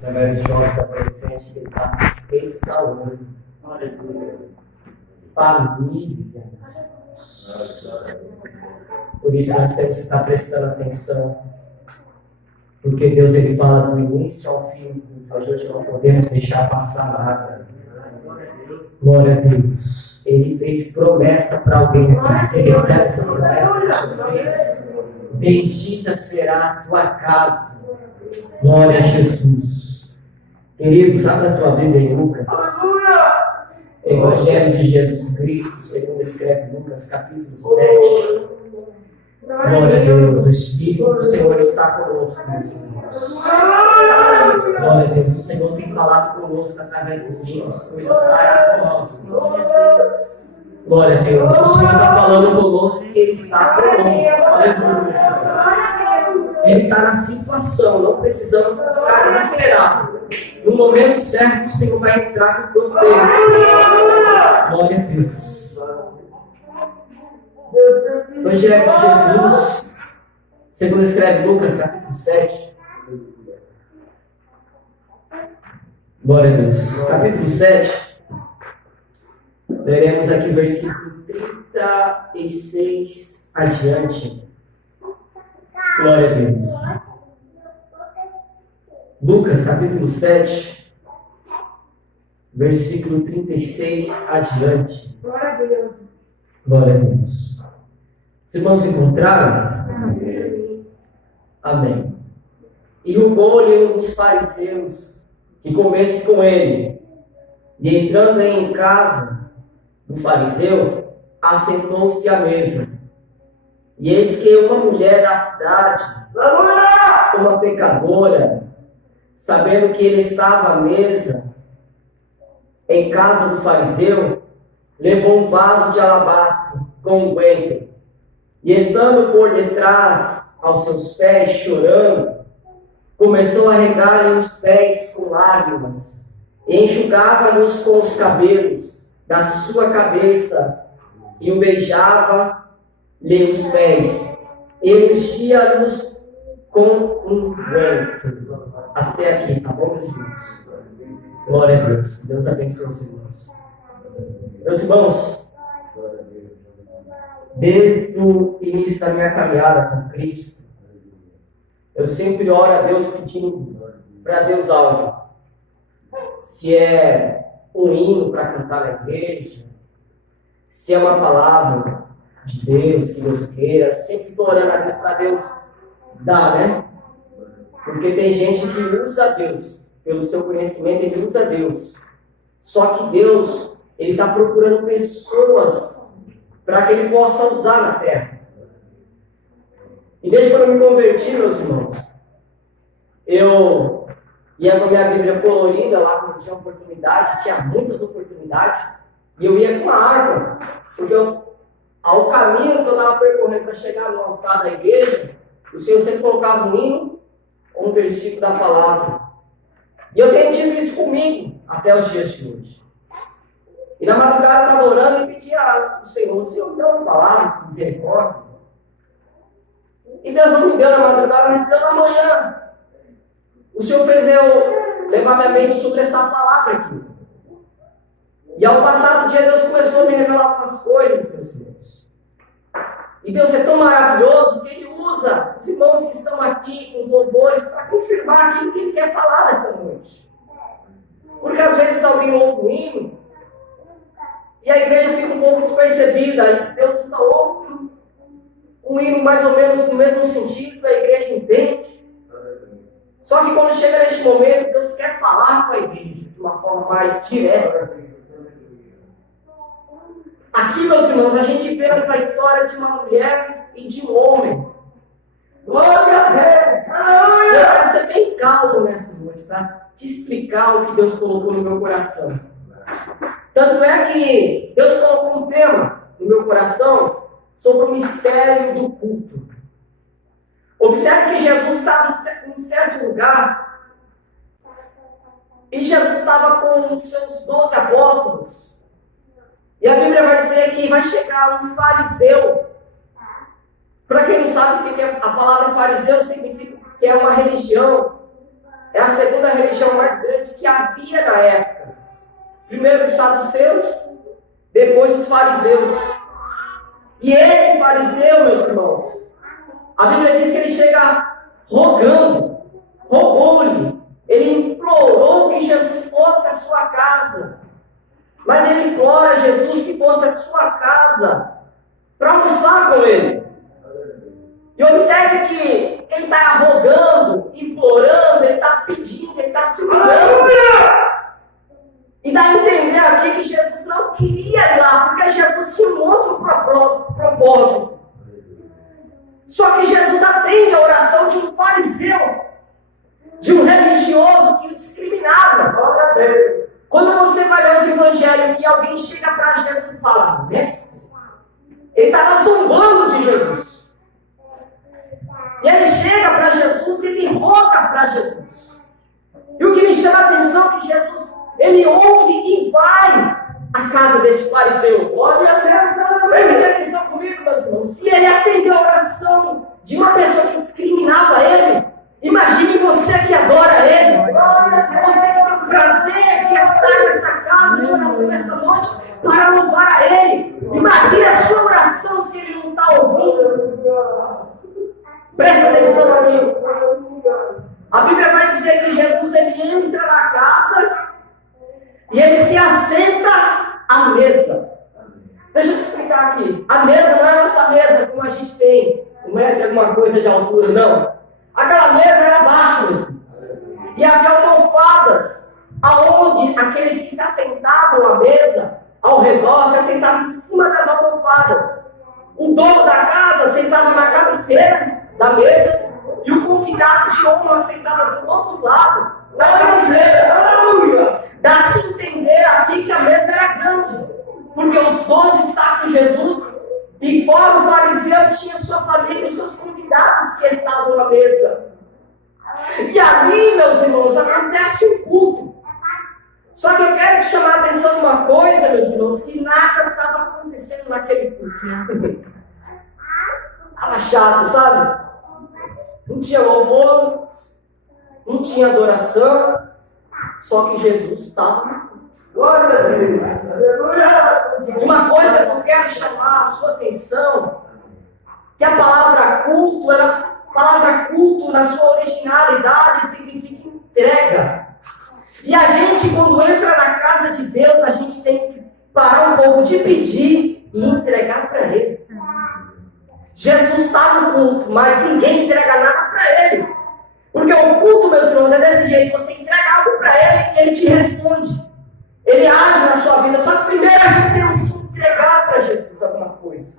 através de jovens adolescentes, que ele está restaurando família. Por isso nós temos que estar prestando atenção, porque Deus ele fala do início ao fim, a gente não podemos deixar passar nada. Glória a Deus. Ele fez promessa para alguém aqui. Você recebe essa promessa que o Senhor fez? Bendita será a tua casa. Glória a Jesus. Queridos, abre a tua Bíblia em Lucas. Evangelho de Jesus Cristo, segundo escreve Lucas, capítulo 7. Glória a Deus. O Espírito do Senhor está conosco, meus irmãos. Glória a Deus. O Senhor tem falado conosco através dos hinos, coisas maravilhosas. Glória a Deus. O Senhor está falando conosco porque Ele está conosco. Aleluia. Ele está na situação, não precisamos ficar desesperados. No momento certo, o Senhor vai entrar com providência. Glória a Deus. Evangelho de Jesus, segundo escreve Lucas, capítulo 7. Glória a Deus. Capítulo 7. Leremos aqui versículo 36 adiante. Glória a Deus. Lucas, capítulo 7, versículo 36 adiante. Glória a Deus. Glória a Deus. Os irmãos encontraram? Amém. E rogou-lhe um dos fariseus que comesse com ele. E entrando em casa do fariseu, assentou-se à mesa. E eis que uma mulher da cidade, uma pecadora, sabendo que ele estava à mesa em casa do fariseu, levou um vaso de alabastro com unguento, e estando por detrás aos seus pés, chorando, começou a regar-lhe os pés com lágrimas, e enxugava-lhes com os cabelos da sua cabeça, e o beijava-lhe os pés, e ungia-lhes com unguento. Até aqui, tá bom, meus irmãos? Glória a Deus. Deus abençoe os irmãos. Meus irmãos, desde o início da minha caminhada com Cristo, eu sempre oro a Deus pedindo para Deus algo. Se é um hino para cantar na igreja, se é uma palavra de Deus, que Deus queira, sempre estou orando a Deus para Deus dar, né? Porque tem gente que usa Deus, pelo seu conhecimento, ele usa Deus. Só que Deus, Ele está procurando pessoas para que Ele possa usar na terra. E desde quando eu me converti, meus irmãos, eu ia com a minha Bíblia colorida lá quando tinha oportunidade, tinha muitas oportunidades, e eu ia com uma arma, porque ao caminho que eu estava percorrendo para chegar no altar da igreja, o Senhor sempre colocava um hino ou um versículo da palavra. E eu tenho tido isso comigo até os dias de hoje. E na madrugada eu estava orando e pedia ao Senhor, o Senhor deu uma palavra de misericórdia. E Deus não me deu na madrugada, mas me deu na manhã. O Senhor fez eu levar minha mente sobre essa palavra aqui. E ao passar do dia, Deus começou a me revelar algumas coisas, meus irmãos. E Deus é tão maravilhoso que Ele usa os irmãos que estão aqui com os louvores para confirmar aquilo que Ele quer falar nessa noite. Porque às vezes alguém ouve um hino e a igreja fica um pouco despercebida, e Deus usa outro, um hino mais ou menos no mesmo sentido, a igreja entende. Só que quando chega neste momento, Deus quer falar com a igreja de uma forma mais direta. Aqui, meus irmãos, a gente vê a história de uma mulher e de um homem. Glória a Deus! Aleluia! Eu quero ser bem calmo nessa noite, para te explicar o que Deus colocou no meu coração. Tanto é que Deus colocou um tema no meu coração sobre o mistério do culto. Observe que Jesus estava em certo lugar e Jesus estava com os seus 12 apóstolos. E a Bíblia vai dizer que vai chegar um fariseu. Para quem não sabe o que é a palavra fariseu, significa que é uma religião. É a segunda religião religião mais grande que havia na época. Primeiro os saduceus, depois os fariseus. E esse fariseu, meus irmãos, a Bíblia diz que ele chega rogando, rogou-lhe, ele implorou que Jesus fosse à sua casa. Mas ele implora a Jesus que fosse à sua casa para almoçar com ele. E observe que quem está rogando, implorando, ele está pedindo, ele está se humilhando. E dá a entender aqui que Jesus não queria ir lá, porque Jesus tinha um outro propósito. Só que Jesus atende a oração de um fariseu, de um religioso que o discriminava. Quando você vai ler os evangelhos que alguém chega para Jesus e fala, mestre, ele estava zombando de Jesus. E ele chega para Jesus e ele roga para Jesus. E o que me chama a atenção é que Jesus, ele ouve e vai à casa desse fariseu. Preste atenção comigo, meus irmãos. Se ele atendeu a oração de uma pessoa que discriminava ele, imagine você que adora ele. Você que tem o prazer de estar nesta casa de oração nesta noite para louvar a ele. Imagine a sua oração se ele não está ouvindo. Presta atenção aqui. A Bíblia vai dizer que Jesus ele entra na casa e ele se assenta à mesa. Deixa eu te explicar aqui. A mesa não é a nossa mesa como a gente tem 1 metro, alguma coisa de altura, não. Aquela mesa era baixa mesmo. E havia almofadas, aonde aqueles que se assentavam à mesa, ao redor, se assentavam em cima das almofadas. O dono da casa sentava na cabeceira da mesa e o convidado de honra sentava do outro lado, na cabeceira. Dá-se a entender aqui que a mesa era grande, porque os 12 estavam com Jesus e fora o fariseu tinha sua família e seus convidados que estavam na mesa. E ali, meus irmãos, acontece um culto. Só que eu quero te chamar a atenção de uma coisa, meus irmãos, que nada estava acontecendo naquele culto. Estava chato, sabe? Não tinha louvor, não tinha adoração, só que Jesus estava no culto. Glória a Deus! Uma coisa que eu quero chamar a sua atenção, que a palavra culto na sua originalidade significa entrega. E a gente, quando entra na casa de Deus, a gente tem que parar um pouco de pedir e entregar para Ele. Jesus está no culto, mas ninguém entrega nada para Ele. Porque o culto, meus irmãos, é desse jeito. Você entrega algo para Ele e Ele te responde. Ele age na sua vida. Só que primeiro a gente temos que entregar para Jesus alguma coisa.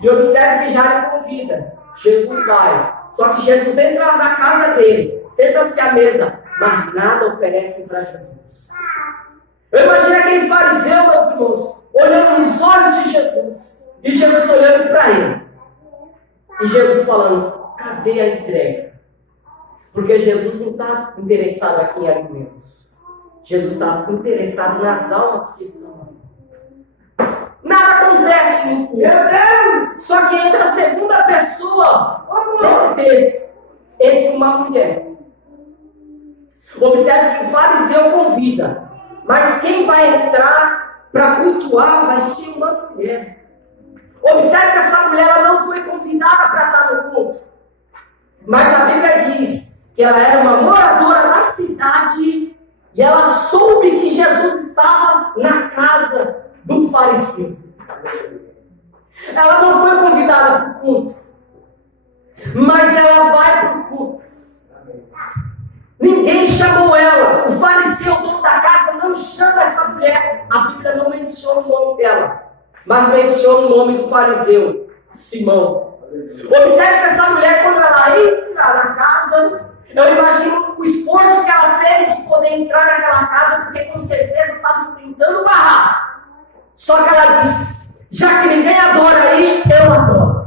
E observe que já lhe convida. Jesus vai. Só que Jesus entra na casa dele, senta-se à mesa, mas nada oferece para Jesus. Eu imagino aquele fariseu, meus irmãos, olhando nos olhos de Jesus. E Jesus olhando para ele. E Jesus falando, cadê a entrega? Porque Jesus não está interessado aqui em alimentos. Jesus está interessado nas almas que estão ali. Nada acontece no culto. Só que entra a segunda pessoa nesse texto. Entra uma mulher. Observe que o fariseu convida. Mas quem vai entrar para cultuar vai ser uma mulher. Observe que essa mulher ela não foi convidada para estar no culto. Mas a Bíblia diz que ela era uma moradora da cidade e ela soube que Jesus estava na casa do fariseu. Ela não foi convidada para o culto, mas ela vai para o culto. Ninguém chamou ela. O fariseu, o dono da casa, não chama essa mulher. A Bíblia não menciona o nome dela, mas menciona o nome do fariseu, Simão. Observe que essa mulher, quando ela entra na casa, eu imagino o esforço que ela teve de poder entrar naquela casa, porque com certeza estavam tentando barrar. Só que ela disse, já que ninguém adora aí, eu adoro.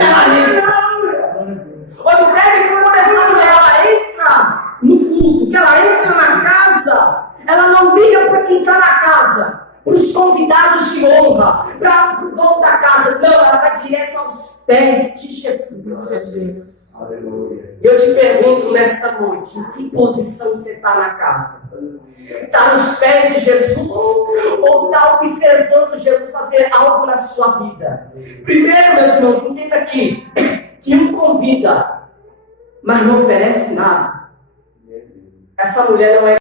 Ela entra. Observe que quando essa mulher ela entra no culto, que ela entra na casa, ela não liga para quem está na casa, para os convidados de honra, para o dono da casa. Não, ela vai direto aos pés de Jesus. Aleluia. E Eu te pergunto nesta noite, em que posição você está na casa? Está nos pés de Jesus? Ou está observando Jesus fazer algo na sua vida? Primeiro, meus irmãos, entenda aqui, que um convida, mas não oferece nada. Essa mulher não é